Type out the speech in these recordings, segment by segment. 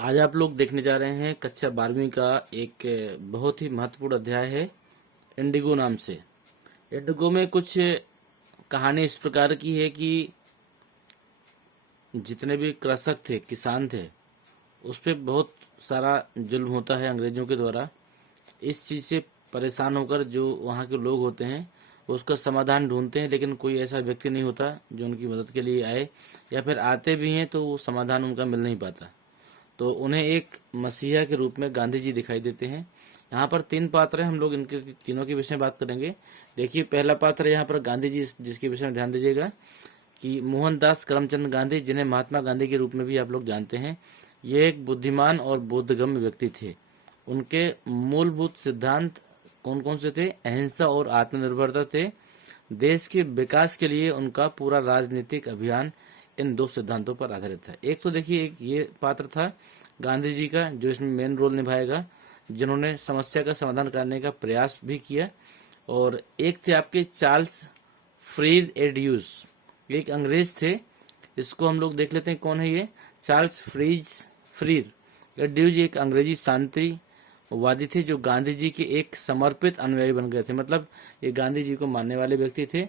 आज आप लोग देखने जा रहे हैं कक्षा 12वीं का एक बहुत ही महत्वपूर्ण अध्याय है इंडिगो नाम से। इंडिगो में कुछ कहानी इस प्रकार की है कि जितने भी कृषक थे, किसान थे, उस पे बहुत सारा जुल्म होता है अंग्रेजों के द्वारा। इस चीज़ से परेशान होकर जो वहाँ के लोग होते हैं वो उसका समाधान ढूंढते हैं, लेकिन कोई ऐसा व्यक्ति नहीं होता जो उनकी मदद के लिए आए, या फिर आते भी हैं तो वो समाधान उनका मिल नहीं पाता। तो उन्हें एक मसीहा के रूप में गांधी जी दिखाई देते हैं। यहाँ पर तीन पात्र हैं, हम लोग इनके तीनों के विषय में बात करेंगे। देखिए, पहला पात्र है यहाँ पर गांधी जी, जिसके विषय में ध्यान दीजिएगा कि मोहनदास करमचंद गांधी, जिन्हें महात्मा गांधी के रूप में भी आप लोग जानते हैं। ये एक बुद्धिमान और बोधगम्य व्यक्ति थे। उनके मूलभूत सिद्धांत कौन कौन से थे? अहिंसा और आत्मनिर्भरता थे। देश के विकास के लिए उनका पूरा राजनीतिक अभियान इन दो सिद्धांतों पर आधारित था। एक तो देखिए, एक ये पात्र था गांधी जी का, जो इसमें मेन रोल निभाएगा, जिन्होंने समस्या का समाधान करने का प्रयास भी किया। और एक थे आपके चार्ल्स फ्रीड एड्यूस, एक अंग्रेज थे। इसको हम लोग देख लेते हैं कौन है ये। चार्ल्स फ्रीड एड्यूस एक अंग्रेजी शांतिवादी थे, जो गांधी जी के एक समर्पित अनुयायी बन गए थे। मतलब ये गांधी जी को मानने वाले व्यक्ति थे।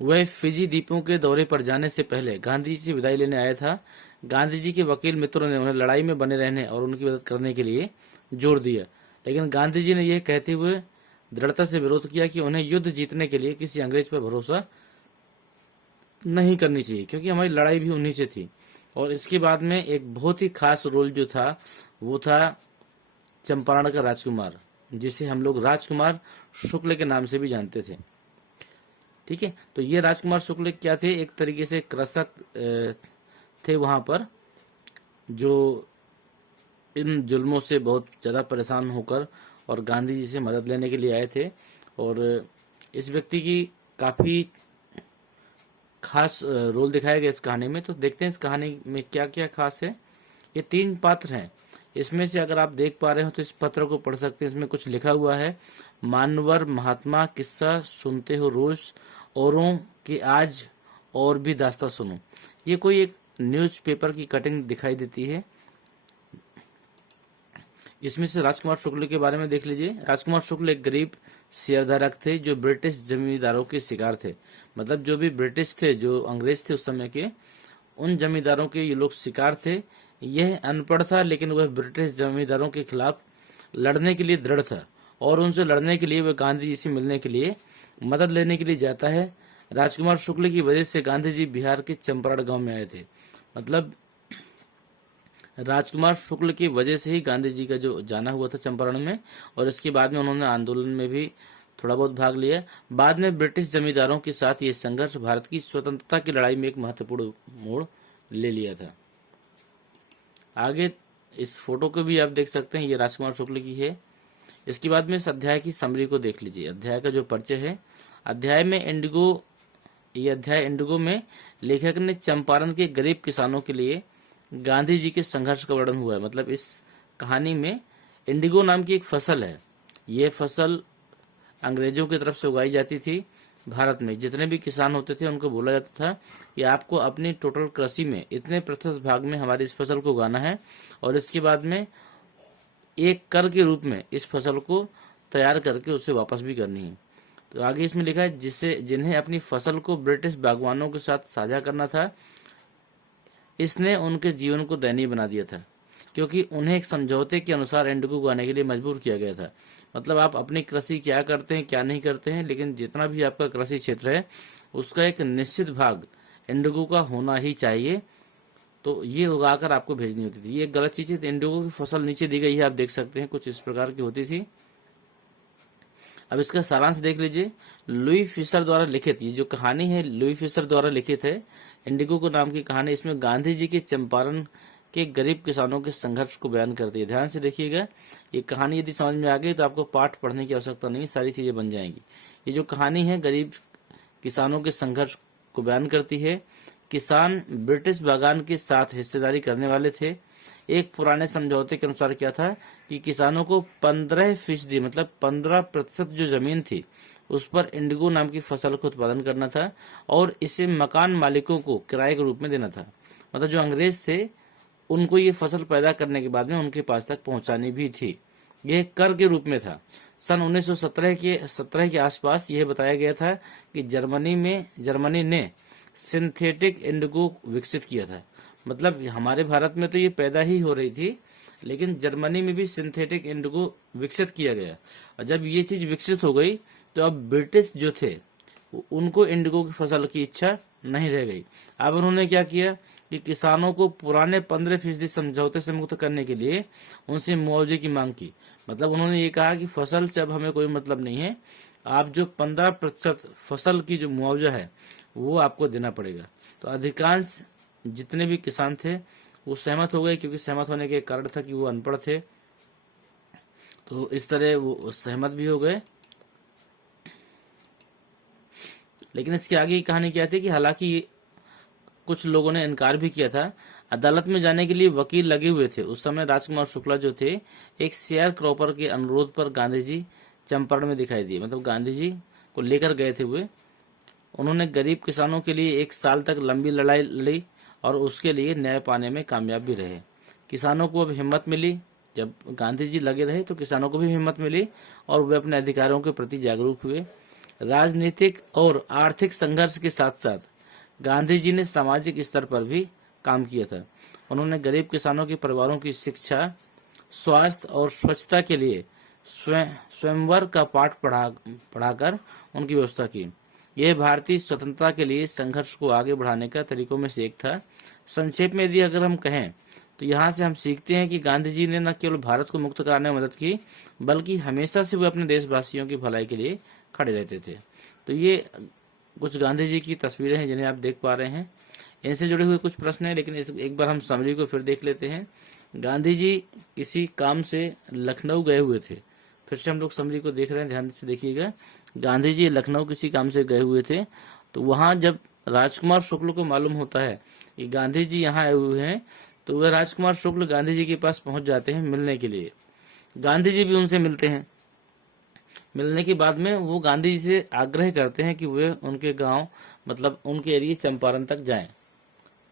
वह फिजी द्वीपों के दौरे पर जाने से पहले गांधी जी से विदाई लेने आया था। गांधी जी के वकील मित्रों ने उन्हें लड़ाई में बने रहने और उनकी मदद करने के लिए जोर दिया, लेकिन गांधी जी ने यह कहते हुए दृढ़ता से विरोध किया कि उन्हें युद्ध जीतने के लिए किसी अंग्रेज पर भरोसा नहीं करनी चाहिए, क्योंकि हमारी लड़ाई भी उन्हीं से थी। और इसके बाद में एक बहुत ही खास रोल जो था वो था चंपारण का राजकुमार, जिसे हम लोग राजकुमार शुक्ल के नाम से भी जानते थे। ठीक है, तो ये राजकुमार शुक्ल क्या थे? एक तरीके से कृषक थे वहां पर, जो इन जुल्मों से बहुत ज़्यादा परेशान होकर और गांधी जी से मदद लेने के लिए आए थे। और इस व्यक्ति की काफ़ी खास रोल दिखाया गया इस कहानी में। तो देखते हैं इस कहानी में क्या क्या खास है। ये तीन पात्र हैं। इसमें से अगर आप देख पा रहे हो तो इस पत्र को पढ़ सकते हैं। इसमें कुछ लिखा हुआ है, मानवर महात्मा किस्सा सुनते हो रोज, औरों के आज और भी दास्ता सुनो। ये कोई एक न्यूज़पेपर की कटिंग दिखाई देती है। इसमें से राजकुमार शुक्ल के बारे में देख लीजिए। राजकुमार शुक्ल एक गरीब शेयरधारक थे जो ब्रिटिश जमींदारों के शिकार थे। मतलब जो भी ब्रिटिश थे, जो अंग्रेज थे उस समय के, उन जमींदारों के ये लोग शिकार थे। यह अनपढ़ था, लेकिन वह ब्रिटिश जमींदारों के खिलाफ लड़ने के लिए दृढ़ था, और उनसे लड़ने के लिए वह गांधी जी से मिलने के लिए, मदद लेने के लिए जाता है। राजकुमार शुक्ल की वजह से गांधी जी बिहार के चंपारण गांव में आए थे। मतलब राजकुमार शुक्ल की वजह से ही गांधी जी का जो जाना हुआ था चंपारण में, और इसके बाद में उन्होंने आंदोलन में भी थोड़ा बहुत भाग लिया। बाद में ब्रिटिश जमींदारों के साथ ये संघर्ष भारत की स्वतंत्रता की लड़ाई में एक महत्वपूर्ण मोड़ ले लिया था। आगे इस फोटो को भी आप देख सकते हैं, ये राजकुमार शुक्ल की है। इसके बाद में इस अध्याय की समरी को देख लीजिए। अध्याय का जो परिचय है, अध्याय में इंडिगो, ये अध्याय इंडिगो में लेखक ने चंपारण के गरीब किसानों के लिए गांधी जी के संघर्ष का वर्णन हुआ है। मतलब इस कहानी में इंडिगो नाम की एक फसल है। ये फसल अंग्रेजों की तरफ से उगाई जाती थी। भारत में जितने भी किसान होते थे उनको बोला जाता था कि आपको अपनी टोटल कृषि में इतने प्रतिशत भाग में हमारी इस फसल को उगाना है, और इसके बाद में एक कर के रूप में इस फसल को तैयार करके उसे वापस भी करनी है। तो आगे इसमें लिखा है, जिससे जिन्हें अपनी फसल को ब्रिटिश बागवानों के साथ साझा करना था, इसने उनके जीवन को दयनीय बना दिया था, क्योंकि उन्हें एक समझौते के अनुसार इंडिगो उगाने के लिए मजबूर किया गया था। मतलब आप अपनी कृषि क्या करते हैं क्या नहीं करते हैं, लेकिन जितना भी आपका कृषि क्षेत्र है उसका एक निश्चित भाग इंडिगो का होना ही चाहिए। तो ये उगाकर आपको भेजनी होती थी। ये एक गलत चीज़ है। इंडिगो की फसल नीचे दी गई है, आप देख सकते हैं, कुछ इस प्रकार की होती थी। अब इसका सारांश देख लीजिए। लुई फिशर द्वारा लिखित ये जो कहानी है, लुई फिशर द्वारा लिखित है, इंडिगो को नाम की कहानी। इसमें गांधी जी के चंपारण के गरीब किसानों के संघर्ष को बयान करती है। ध्यान से देखिएगा, ये कहानी यदि समझ में आ गई तो आपको पाठ पढ़ने की आवश्यकता नहीं, सारी चीजें बन जाएंगी। ये जो कहानी है गरीब किसानों के संघर्ष को बयान करती है। किसान ब्रिटिश बागान के साथ हिस्सेदारी करने वाले थे। एक पुराने समझौते के अनुसार क्या था कि किसानों को 15% मतलब 15% जो जमीन थी उस पर इंडिगो नाम की फसल का उत्पादन करना था, और इसे मकान मालिकों को किराए के रूप में देना था। मतलब जो अंग्रेज थे उनको ये फसल पैदा करने के बाद में उनके पास तक पहुंचानी भी थी। यह कर के रूप में था। सन 1917 के आसपास यह बताया गया था कि जर्मनी ने सिंथेटिक इंडिगो विकसित किया था। मतलब हमारे भारत में तो ये पैदा ही हो रही थी, लेकिन जर्मनी में भी सिंथेटिक इंडिगो विकसित किया गया। और जब ये चीज विकसित हो गई तो अब ब्रिटिश जो थे उनको इंडिगो की फसल की इच्छा नहीं रह गई। अब उन्होंने क्या किया कि किसानों को पुराने 15% समझौते से मुक्त करने के लिए उनसे मुआवजे की मांग की। मतलब उन्होंने ये कहा कि फसल से अब हमें कोई मतलब नहीं है, आप जो 15% फसल की जो मुआवजा है वो आपको देना पड़ेगा। तो अधिकांश जितने भी किसान थे वो सहमत हो गए, क्योंकि सहमत होने के कारण था कि वो अनपढ़ थे, तो इस तरह वो सहमत भी हो गए। लेकिन इसके आगे की कहानी क्या थी कि हालांकि कुछ लोगों ने इनकार भी किया था। अदालत में जाने के लिए वकील लगे हुए थे। उस समय राजकुमार शुक्ला जो थे, एक शेयर क्रॉपर के अनुरोध पर गांधी जी चंपारण में दिखाई दिए। मतलब गांधी जी को लेकर गए थे वे। उन्होंने गरीब किसानों के लिए 1 साल तक लंबी लड़ाई लड़ी और उसके लिए न्याय पाने में कामयाब भी रहे। किसानों को अब हिम्मत मिली। जब गांधी जी लगे रहे तो किसानों को भी हिम्मत मिली और वे अपने अधिकारों के प्रति जागरूक हुए। राजनीतिक और आर्थिक संघर्ष के साथ साथ गांधी जी ने सामाजिक स्तर पर भी काम किया था। उन्होंने गरीब किसानों के परिवारों की शिक्षा, स्वास्थ्य और स्वच्छता के लिए स्वयंवर का पाठ पढ़ाकर उनकी व्यवस्था की। यह भारतीय स्वतंत्रता के लिए संघर्ष को आगे बढ़ाने का तरीकों में से एक था। संक्षेप में यदि अगर हम कहें तो यहाँ से हम सीखते हैं कि गांधी जी ने न केवल भारत को मुक्त कराने में मदद की, बल्कि हमेशा से वे अपने देशवासियों की भलाई के लिए खड़े रहते थे। तो ये कुछ गांधी जी की तस्वीरें हैं जिन्हें आप देख पा रहे हैं। इनसे जुड़े हुए कुछ प्रश्न हैं, लेकिन एक बार हम समरी को फिर देख लेते हैं। गांधी जी किसी काम से लखनऊ गए हुए थे। फिर से हम लोग समरी को देख रहे हैं, ध्यान से देखिएगा। गांधी जी लखनऊ किसी काम से गए हुए थे, तो वहां जब राजकुमार शुक्ल को मालूम होता है कि गांधी जी यहाँ आए हुए हैं, तो वह राजकुमार शुक्ल गांधी जी के पास पहुंच जाते हैं मिलने के लिए। गांधी जी भी उनसे मिलते हैं। मिलने के बाद में वो गांधी जी से आग्रह करते हैं कि वे उनके गांव, मतलब उनके एरिया चंपारण तक जाएं।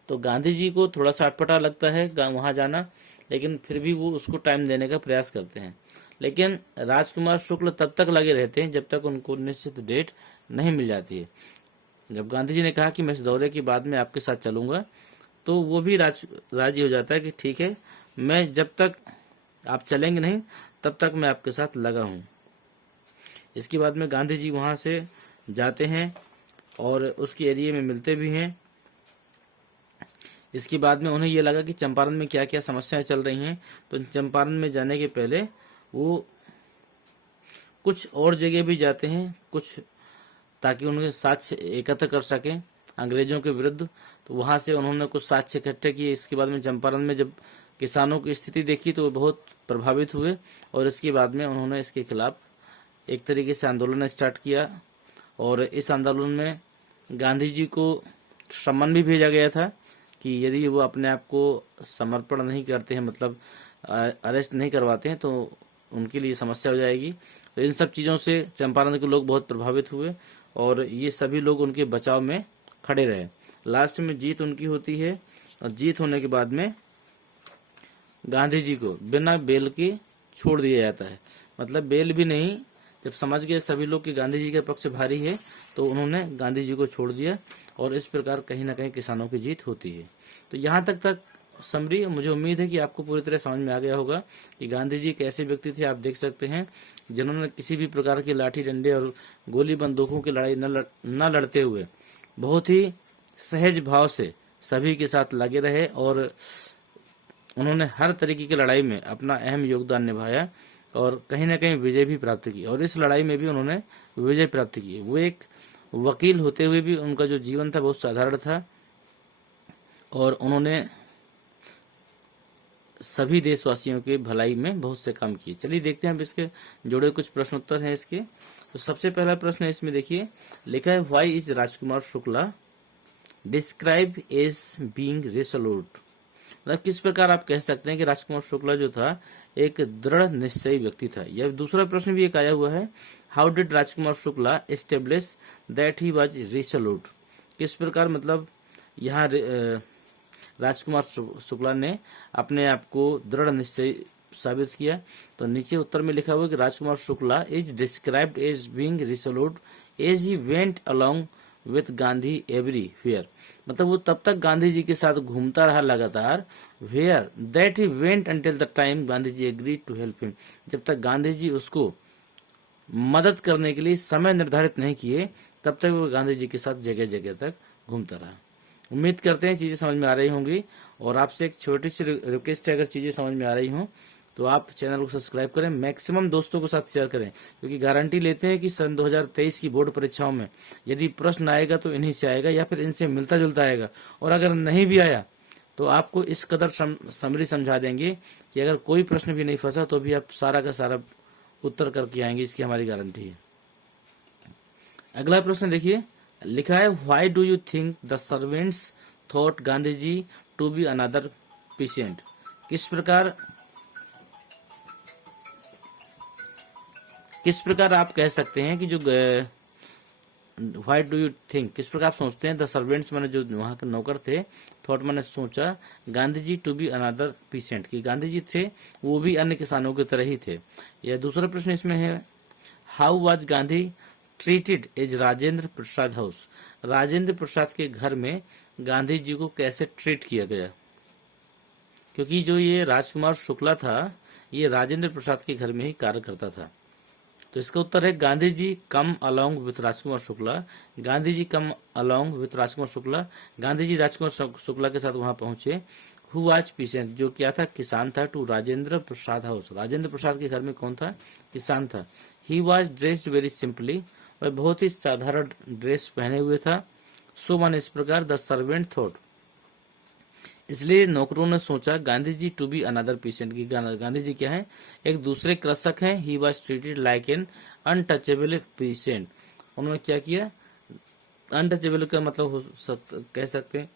तो गांधी जी को थोड़ा सा अटपटा लगता है वहां जाना, लेकिन फिर भी वो उसको टाइम देने का प्रयास करते हैं। लेकिन राजकुमार शुक्ल तब तक लगे रहते हैं जब तक उनको निश्चित डेट नहीं मिल जाती है। जब गांधी जी ने कहा कि मैं इस दौरे के बाद में आपके साथ चलूंगा, तो वो भी राजी हो जाता है कि ठीक है, मैं जब तक आप चलेंगे नहीं तब तक मैं आपके साथ लगा हूं। इसके बाद में गांधी जी वहां से जाते हैं और उसके एरिया में मिलते भी हैं। इसके बाद में उन्हें यह लगा कि चंपारण में क्या क्या समस्याएं चल रही हैं, तो चंपारण में जाने के पहले वो कुछ और जगह भी जाते हैं, कुछ ताकि उनके साक्ष्य एकत्र कर सकें अंग्रेजों के विरुद्ध। तो वहां से उन्होंने कुछ साक्ष्य इकट्ठे किए। इसके बाद में चंपारण में जब किसानों की स्थिति देखी तो वो बहुत प्रभावित हुए और इसके बाद में उन्होंने इसके खिलाफ एक तरीके से आंदोलन स्टार्ट किया। और इस आंदोलन में गांधी जी को सम्मन भी भेजा गया था कि यदि वो अपने आप को समर्पण नहीं करते हैं, मतलब अरेस्ट नहीं करवाते हैं, तो उनके लिए समस्या हो जाएगी। तो इन सब चीज़ों से चंपारण के लोग बहुत प्रभावित हुए और ये सभी लोग उनके बचाव में खड़े रहे। लास्ट में जीत उनकी होती है और जीत होने के बाद में गांधी जी को बिना बेल के छोड़ दिया जाता है। मतलब बेल भी नहीं, जब समझ गए सभी लोग कि गांधी जी का पक्ष भारी है तो उन्होंने गांधी जी को छोड़ दिया और इस प्रकार कहीं ना कहीं किसानों की जीत होती है। तो यहाँ तक समरी, मुझे उम्मीद है कि आपको पूरी तरह समझ में आ गया होगा कि गांधी जी कैसे व्यक्ति थे। आप देख सकते हैं जिन्होंने किसी भी प्रकार की लाठी डंडे और गोली बंदूकों की लड़ाई न लड़ते हुए बहुत ही सहज भाव से सभी के साथ लगे रहे और उन्होंने हर तरीके की लड़ाई में अपना अहम योगदान निभाया और कहीं ना कहीं विजय भी प्राप्त की। और इस लड़ाई में भी उन्होंने विजय प्राप्त की। वो एक वकील होते हुए भी उनका जो जीवन था बहुत साधारण था और उन्होंने सभी देशवासियों के भलाई में बहुत से काम किए। चलिए देखते हैं अब इसके जुड़े कुछ प्रश्न उत्तर हैं इसके। तो सबसे पहला प्रश्न है इसमें, देखिए लिखा है, why is Rajkumar Shukla describe as being resolute. मतलब किस प्रकार आप कह सकते हैं कि राजकुमार शुक्ला जो था एक दृढ़ निश्चयी व्यक्ति था। यह दूसरा प्रश्न भी एक आया हुआ है, how did Rajkumar Shukla establish that he was Resolute. किस प्रकार, मतलब यहाँ राजकुमार शुक्ला ने अपने आप को दृढ़ निश्चय साबित किया। तो नीचे उत्तर में लिखा हुआ है कि Rajkumar Shukla is described as being resolute as he went along with Gandhi everywhere. मतलब वो तब तक गांधी जी के साथ घूमता रहा लगातार, where that he went until the time Gandhi ji agree to help him, जब तक गांधी जी उसको मदद करने के लिए समय निर्धारित नहीं किए तब तक वो गांधी जी के साथ जगह जगह तक घूमता रहा। उम्मीद करते हैं चीजें समझ में आ रही होंगी, और आपसे एक छोटी सी रिक्वेस्ट है, अगर चीजें समझ में आ रही हों तो आप चैनल को सब्सक्राइब करें, मैक्सिमम दोस्तों के साथ शेयर करें, क्योंकि गारंटी लेते हैं कि सन 2023 की बोर्ड परीक्षाओं में यदि प्रश्न आएगा तो इन्हीं से आएगा या फिर इनसे मिलता जुलता आएगा, और अगर नहीं भी आया तो आपको इस कदर समरी समझा देंगे कि अगर कोई प्रश्न भी नहीं फंसा तो भी आप सारा का सारा उत्तर करके आएंगे, इसकी हमारी गारंटी है। अगला प्रश्न देखिए, लिखा है why do you think the servants thought Gandhi ji to be another patient. किस प्रकार आप कह सकते हैं कि जो व्हाई डू यू थिंक, किस प्रकार आप सोचते हैं, द सर्वेंट्स मैंने जो वहां के नौकर थे, थॉट मैंने सोचा, Gandhi ji to be another patient, कि गांधी जी थे वो भी अन्य किसानों की तरह ही थे। यह दूसरा प्रश्न इसमें है, how was Gandhi treated as Rajendra Prasad house. Rajendra Prasad के घर में गांधी जी को कैसे ट्रीट किया गया, क्योंकि जो ये राजकुमार शुक्ला था ये राजेंद्र प्रसाद के घर में ही कार्य करता था। तो इसका उत्तर है Gandhi ji come along with Rajkumar Shukla. Gandhi ji come along with Rajkumar Shukla, Gandhi ji Rajkumar Shukla के साथ वहां पहुंचे। हु वाज पेशेंट, जो क्या था, किसान था, टू राजेंद्र प्रसाद हाउस, राजेंद्र प्रसाद के घर में कौन था, किसान था। He was dressed very simply, वह बहुत ही साधारण ड्रेस पहने हुए था। सो वन, इस प्रकार द सर्वेंट थॉट, इसलिए नौकरों ने सोचा Gandhi ji to be another patient, की गांधी जी क्या है, एक दूसरे कृषक हैं। He was treated like an untouchable patient, उन्होंने क्या किया, अनटचेबल का मतलब कह सकते हैं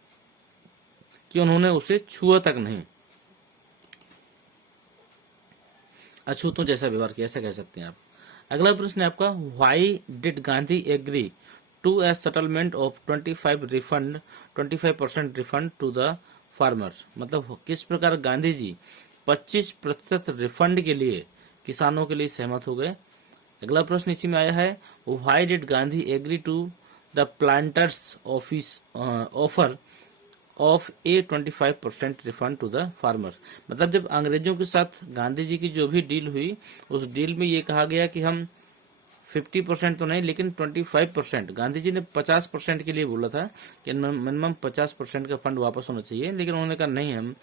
कि उन्होंने उसे छुआ तक नहीं, अछूतों जैसा व्यवहार किया, ऐसा कह सकते हैं आप। अगला प्रश्न है आपका, why did Gandhi agree to a settlement of 25% refund to the farmers. मतलब किस प्रकार गांधी जी 25% रिफंड के लिए किसानों के लिए सहमत हो गए। अगला प्रश्न इसी में आया है, why did Gandhi agree to the planters office offer of a 25% refund to the farmers. मतलब जब अंग्रेजों के साथ गांधी जी की जो भी डील हुई, उस डील में ये कहा गया कि हम 50% तो नहीं लेकिन 25%, गांधी जी ने 50% के लिए बोला था कि मिनिमम 50% का फंड वापस होना चाहिए, लेकिन उन्होंने कहा नहीं, हम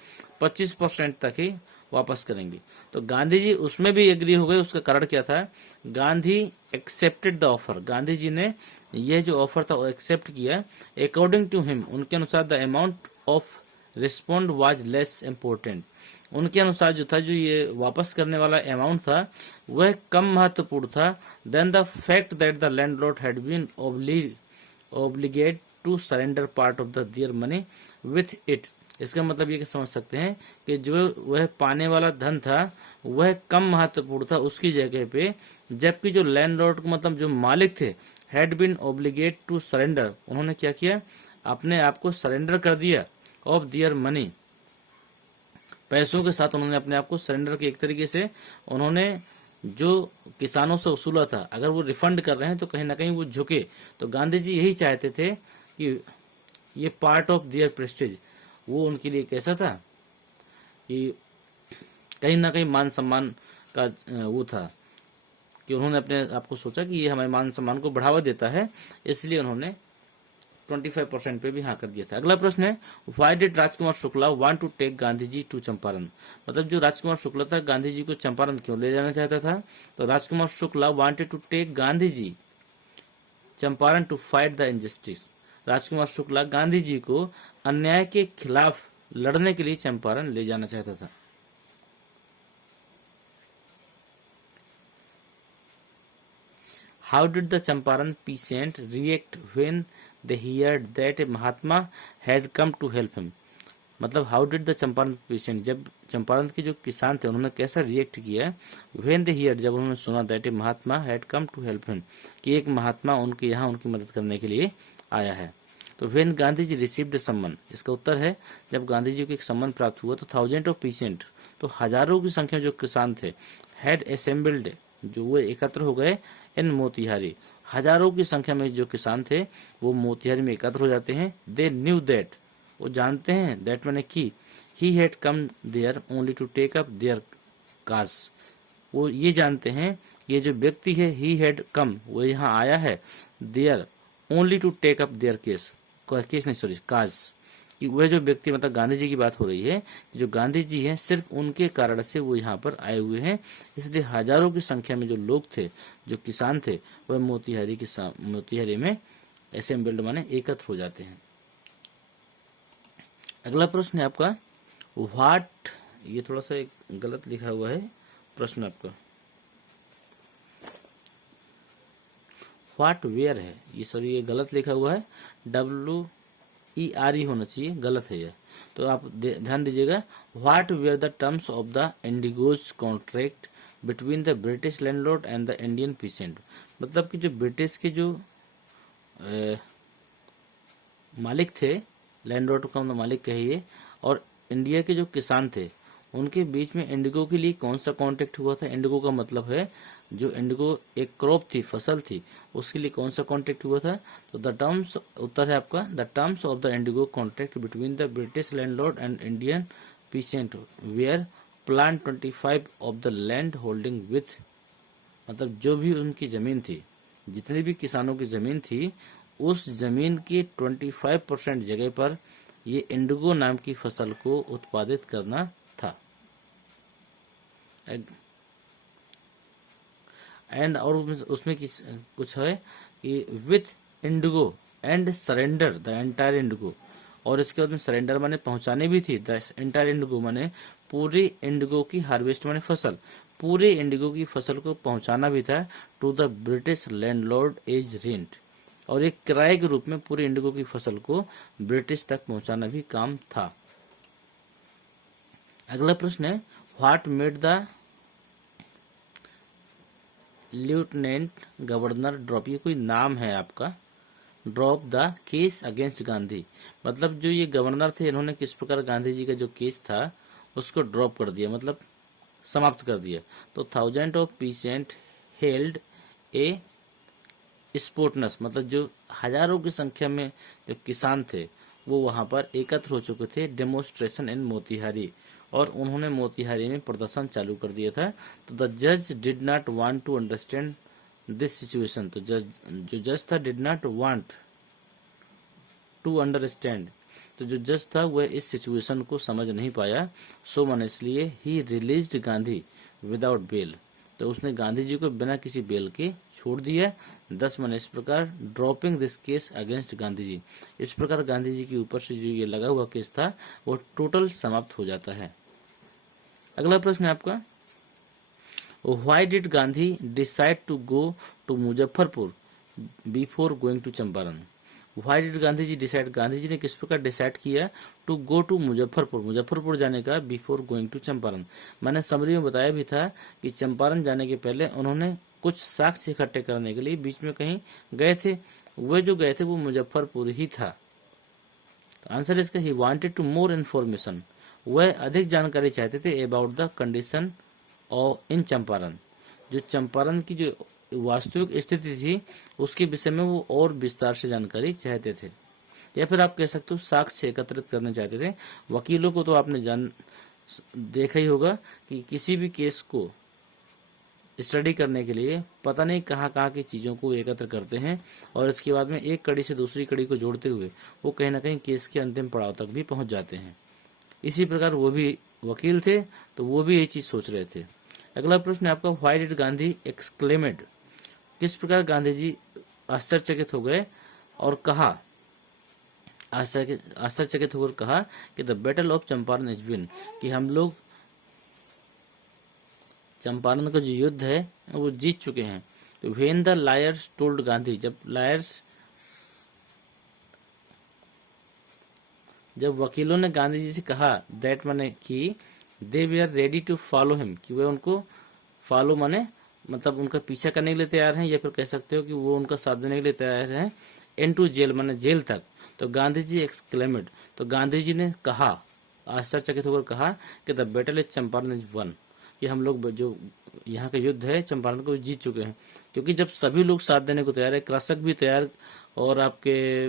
25% तक ही वापस करेंगे। तो गांधी जी उसमें भी एग्री हो गए। उसका कारण क्या था, Gandhi accepted the offer, Gandhi ji ने यह जो ऑफर था वो एक्सेप्ट किया। अकॉर्डिंग टू हिम, उनके अनुसार the amount of respond was less important, उनके अनुसार जो था, जो ये वापस करने वाला अमाउंट था वह कम महत्वपूर्ण था than the fact that the landlord had been obligate to surrender part of the their money with it. इसका मतलब ये समझ सकते हैं कि जो वह पाने वाला धन था वह कम महत्वपूर्ण था उसकी जगह पे, जबकि जो लैंडलॉर्ड मतलब जो मालिक थे, had been obligate to surrender, उन्होंने क्या किया, अपने आप को सरेंडर कर दिया, ऑफ दियर मनी, पैसों के साथ उन्होंने अपने आप को सरेंडर किया। एक तरीके से उन्होंने जो किसानों से वसूला था, अगर वो रिफंड कर रहे हैं तो कहीं ना कहीं वो झुके। तो गांधी जी यही चाहते थे कि ये पार्ट ऑफ दियर प्रेस्टीज, वो उनके लिए कैसा था कि कहीं ना कहीं मान सम्मान का वो था, कि उन्होंने अपने आप को सोचा कि ये हमारे मान सम्मान को बढ़ावा देता है, इसलिए उन्होंने 25% पे भी हाँ कर दिया था। अगला प्रश्न है, why did Rajkumar Shukla want to take Gandhi ji to Champaran. मतलब जो राजकुमार शुक्ला था गांधी जी को चंपारण क्यों ले जाना चाहता था, तो Rajkumar Shukla wanted to take Gandhi ji Champaran to fight the injustice. Rajkumar Shukla Gandhi ji को अन्याय के खिलाफ लड़ने के लिए चंपारण ले जाना चाहता था। How did the Champaran peasant react when they heard that a Mahatma had come to help him? मतलब how did the Champaran patient, जब चंपारण के जो किसान थे उन्होंने कैसा रिएक्ट किया, व्हेन दे हियर, जब उन्होंने सुना that a mahatma had come to help him, कि एक महात्मा उनके यहाँ उनकी मदद करने के लिए आया है। तो व्हेन गांधी जी रिसीव्ड समन, इसका उत्तर है जब गांधी जी को एक सम्मन प्राप्त हुआ तो थाउजेंड ऑफ पीसेंट, तो हजारों की संख्या जो किसान थे, हैड असेंबल्ड, जो वो एकत्र हो गए इन मोतिहारी, हजारों की संख्या में जो किसान थे वो मोतिहारी में एकत्र हो जाते हैं। दे न्यू दैट, वो जानते हैं, दैट मैंने की, he had come there only to take up their cause, वो ये जानते हैं, ये जो व्यक्ति है ही हैड कम, वो यहाँ आया है, their only to take up their case, case नहीं सॉरी काज, कि वह जो व्यक्ति, मतलब गांधी जी की बात हो रही है, जो गांधी जी हैं सिर्फ उनके कारण से वो यहाँ पर आए हुए हैं, इसलिए हजारों की संख्या में जो लोग थे, जो किसान थे, वह मोतिहारी में असेंबल्ड माने एकत्र हो जाते हैं। अगला प्रश्न है आपका व्हाट, ये थोड़ा सा एक गलत लिखा हुआ है प्रश्न आपका, व्हाट वेयर है, ये सॉरी ये गलत लिखा हुआ है, WERE होना चाहिए, गलत है यह, तो आप ध्यान दीजिएगा। What were the terms of the indigo's contract between the British landlord and the Indian peasant, मतलब कि जो ब्रिटिश के जो मालिक थे, लैंडलॉर्ड का मतलब मालिक कहिए, और इंडिया के जो किसान थे, उनके बीच में इंडिगो के लिए कौन सा कॉन्ट्रैक्ट हुआ था। इंडिगो का मतलब है जो इंडिगो एक क्रॉप थी, फसल थी, उसके लिए कौन सा कॉन्ट्रैक्ट हुआ था। तो द टर्म्स, उत्तर है आपका the terms of the indigo contract between the British landlord and Indian peasant were plan 25 of the land holding with, मतलब जो भी उनकी जमीन थी, जितनी भी किसानों की जमीन थी, उस जमीन की 25% जगह पर ये इंडिगो नाम की फसल को उत्पादित करना था। एंड और उसमें कुछ है कि with Indigo and surrender the entire Indigo, और इसके बाद में सरेंडर माने पहुंचाने भी थी, द एंटायर इंडिगो माने पूरी इंडिगो की हार्वेस्ट माने फसल, पूरे इंडिगो की फसल को पहुंचाना भी था to the British landlord as rent, और एक किराए के रूप में पूरे इंडिगो की फसल को ब्रिटिश तक पहुंचाना भी काम था। अगला प्रश्न है what made the lieutenant governor drop, ये कोई नाम है आपका, drop the case against Gandhi, मतलब जो ये गवर्नर थे, इन्होंने किस प्रकार गांधी जी का जो केस था उसको ड्रॉप कर दिया, मतलब समाप्त कर दिया। तो thousand of peasant held a spontaneous, मतलब जो हजारों की संख्या में जो किसान थे वो वहां पर एकत्र हो चुके थे, डेमोन्स्ट्रेशन इन मोतिहारी, और उन्होंने मोतिहारी में प्रदर्शन चालू कर दिया था। तो द जज did not want to understand this situation, तो जज था did not want to understand, तो जो जज था वह इस सिचुएशन को समझ नहीं पाया, सो मन इसलिए ही रिलीज्ड गांधी विदाउट बेल, तो उसने गांधी जी को बिना किसी बेल के छोड़ दिया। 10 मन इस प्रकार dropping this case against Gandhi ji, इस प्रकार गांधी जी के ऊपर से जो ये लगा हुआ केस था वो टोटल समाप्त हो जाता है। अगला प्रश्न है आपका why did Gandhi decide to go to Muzaffarpur before going to Champaran, why did Gandhi ji decide, Gandhi ji ने किस प्रकार डिसाइड किया to go to Muzaffarpur, Muzaffarpur जाने का, बिफोर गोइंग टू चंपारण, मैंने समरी में बताया भी था कि चंपारण जाने के पहले उन्होंने कुछ साक्ष्य इकट्ठे करने के लिए बीच में कहीं गए थे, वे जो गए थे वो मुजफ्फरपुर ही था। तो आंसर इसका ही वांटेड टू मोर इन्फॉर्मेशन, वह अधिक जानकारी चाहते थे about the condition of in Champaran, जो चंपारण की जो वास्तविक स्थिति थी उसके विषय में वो और विस्तार से जानकारी चाहते थे, या फिर आप कह सकते हो साक्ष्य एकत्रित करना चाहते थे। वकीलों को तो आपने देखा ही होगा कि किसी भी केस को स्टडी करने के लिए पता नहीं कहाँ कहाँ की चीज़ों को एकत्र करते हैं, और इसके बाद में एक कड़ी से दूसरी कड़ी को जोड़ते हुए वो कहीं ना कहीं केस के अंतिम पड़ाव तक भी पहुंच जाते हैं। इसी प्रकार वो भी वकील थे तो वो भी ये चीज़ सोच रहे थे। अगला प्रश्न है आपका व्हाई डिड गांधी एक्सक्लेमेड, किस प्रकार गांधी जी आश्चर्यचकित हो गए और कहा, आश्चर्यचकित होकर कहा कि the battle of Champaran is win, कि हम लोग चंपारण का जो युद्ध है वो जीत चुके हैं। तो when the lawyers told Gandhi, जब वकीलों ने गांधी जी से कहा, दैट माने कि they we are ready to follow him, कि वे उनको फॉलो माने मतलब उनका पीछा करने के लिए तैयार हैं, या फिर कह सकते हो कि वो उनका साथ देने के लिए तैयार हैं इनटू जेल माने जेल तक। तो गांधी जी एक्सक्लेमेड, तो गांधी जी ने कहा, आश्चर्यचकित होकर कहा कि the battle is Champaran is one, कि हम लोग जो यहाँ का युद्ध है चंपारण को जीत चुके हैं। क्योंकि जब सभी लोग साथ देने को तैयार है, कृषक भी तैयार और आपके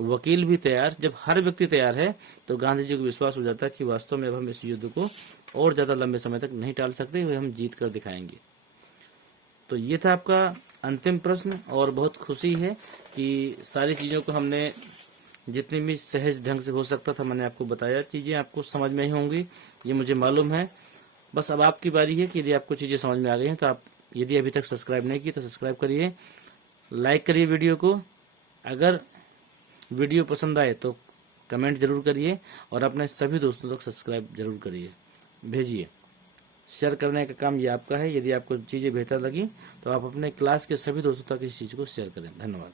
वकील भी तैयार, जब हर व्यक्ति तैयार है तो गांधी जी को विश्वास हो जाता है कि वास्तव में अब हम इस युद्ध को और ज्यादा लंबे समय तक नहीं टाल सकते, वह हम जीत कर दिखाएंगे। तो ये था आपका अंतिम प्रश्न, और बहुत खुशी है कि सारी चीज़ों को हमने जितनी भी सहज ढंग से हो सकता था मैंने आपको बताया। चीज़ें आपको समझ में ही होंगी, ये मुझे मालूम है। बस अब आपकी बारी है कि यदि आपको चीज़ें समझ में आ गई हैं तो आप, यदि अभी तक सब्सक्राइब नहीं की तो सब्सक्राइब करिए, लाइक करिए वीडियो को। अगर वीडियो पसंद आए तो कमेंट जरूर करिए, और अपने सभी दोस्तों तक सब्सक्राइब जरूर करिए, भेजिए। शेयर करने का काम ये आपका है। यदि आपको चीज़ें बेहतर लगी तो आप अपने क्लास के सभी दोस्तों तक इस चीज़ को शेयर करें। धन्यवाद।